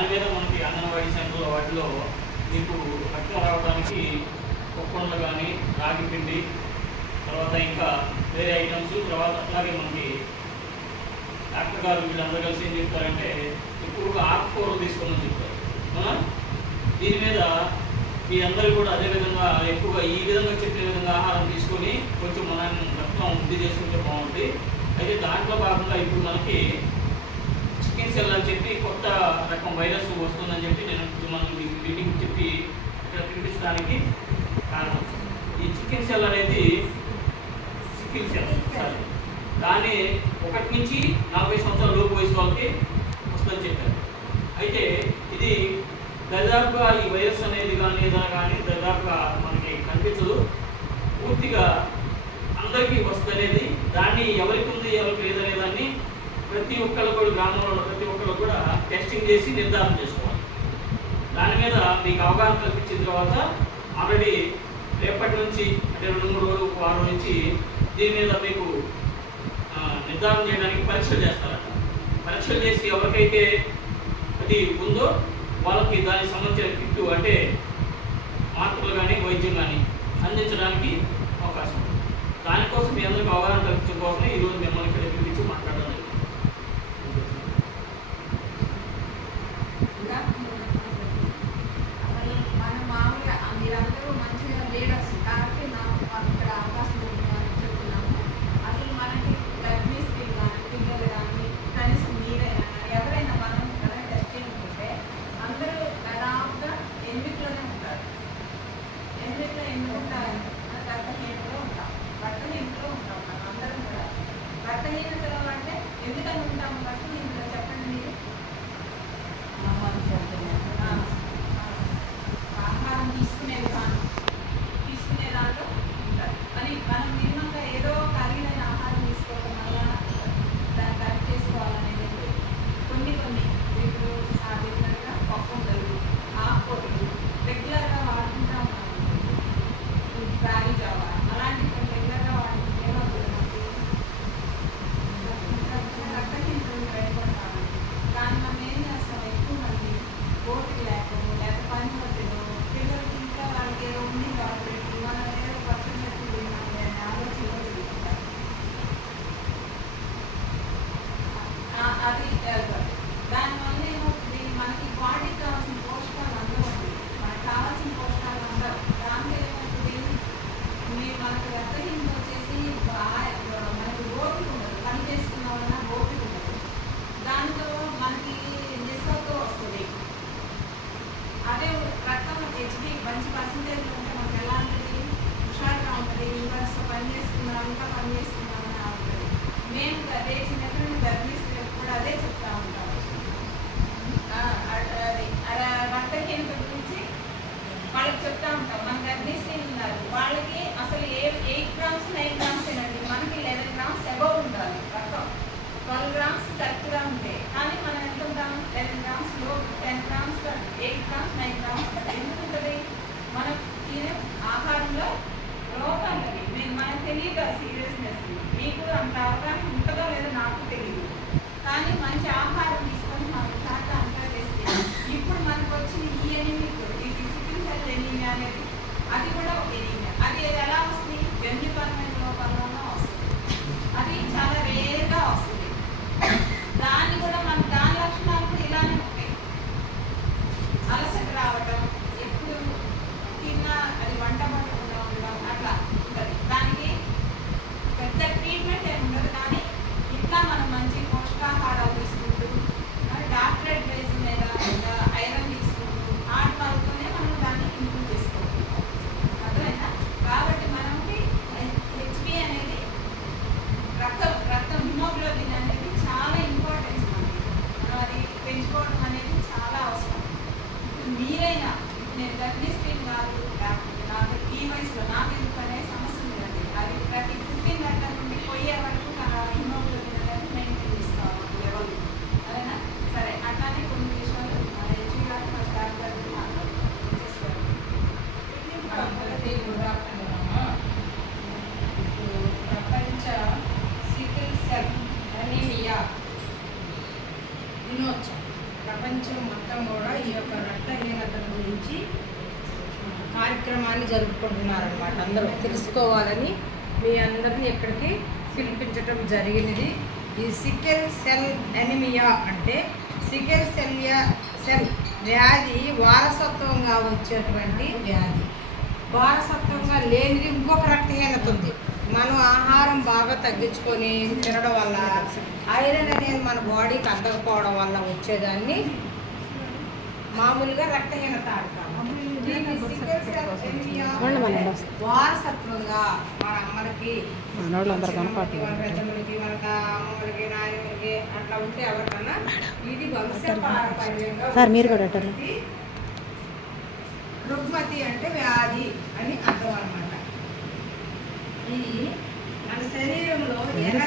దాని మీద మనకి అంగన్వాడీ సెంటర్ల వాటిలో మీకు రక్తం రావడానికి కుక్కలు కానీ రాగి పిండి తర్వాత ఇంకా వేరే ఐటమ్స్ తర్వాత అట్లాగే మనకి డాక్టర్ గారు వీళ్ళందరూ కలిసి ఏం చెప్తారంటే ఎక్కువగా ఆకుకూరలు తీసుకోమని చెప్తారు. దీని మీద మీరందరూ కూడా అదేవిధంగా ఎక్కువగా ఈ విధంగా చెప్పిన విధంగా ఆహారం తీసుకొని కొంచెం మనం రక్తం వృద్ధి చేసుకుంటే బాగుంటుంది. అయితే దాంట్లో భాగంగా ఇప్పుడు మనకి చికెన్ సెల్ అని చెప్పి కొత్త రకం వైరస్ వస్తుందని చెప్పి నేను మనం మీటింగ్ చెప్పి ఇక్కడ తినిపించడానికి కారణం. ఈ చికెన్ సెల్ అనేది సికిల్ సెల్ సారీ దాన్ని 1 నుంచి 40 సంవత్సరాల లోపు వయసు వాళ్ళకి వస్తుందని చెప్పారు. అయితే ఇది దాదాపుగా ఈ వైరస్ అనేది కానీ ఏదైనా కానీ దాదాపుగా మనకి కనిపించదు, పూర్తిగా అందరికీ వస్తుంది అనేది. దాన్ని ఎవరికి ఉంది ఎవరికి లేదనే దాన్ని ప్రతి ఒక్కళ్ళు కూడా గ్రామంలో ప్రతి ఒక్కళ్ళు కూడా టెస్టింగ్ చేసి నిర్ధారణ చేసుకోవాలి. దాని మీద మీకు అవగాహన కల్పించిన తర్వాత ఆల్రెడీ రేపటి నుంచి అంటే 2-3 రోజులు వారం నుంచి దీని మీద మీకు నిర్ధారణ చేయడానికి పరీక్షలు చేస్తారట. పరీక్షలు చేసి ఎవరికైతే అది ఉందో వాళ్ళకి దానికి సంబంధించిన కిట్టు అంటే మాత్రలు కానీ వైద్యం కానీ అందించడానికి అవకాశం ఉంది. దానికోసం మీ అందరికీ అవగాహన కల్పించడం కోసమే ఈరోజు మిమ్మల్ని ఇక్కడ పిలిపించి మాట్లాడడం జరిగింది. ప్రపంచ ప్రపంచం మొత్తం కూడా ఈ యొక్క రక్తహీనత గురించి కార్యక్రమాన్ని జరుపుకుంటున్నారన్నమాట. అందరూ తెలుసుకోవాలని మీ అందరినీ ఇక్కడికి పిలిపించడం జరిగినది. ఈ సికెల్ సెల్ ఎనిమియా అంటే సికెల్ సెల్ వ్యాధి వారసత్వంగా వచ్చేటువంటి వ్యాధి. వారసత్వంగా లేనిది ఇంకొక రక్తహీనత ఉంది. మనం ఆహారం బాగా తగ్గించుకొని తినడం వల్ల ఐరన్ అనేది మన బాడీకి అందకపోవడం వల్ల వచ్చేదాన్ని మామూలుగా రక్తహీనత అంటాము. వారసత్వంగా మన అమ్మలకి, పెద్దలకి, మనకి అమ్మమ్మలకి, నాయనలకి అట్లా ఉంటే ఎవరికన్నా ఇది వంశపారంపర్యంగా రుగ్మతి అంటే వ్యాధి అని అర్థం అన్నమాట. ఇది మన శరీరంలో ఎలా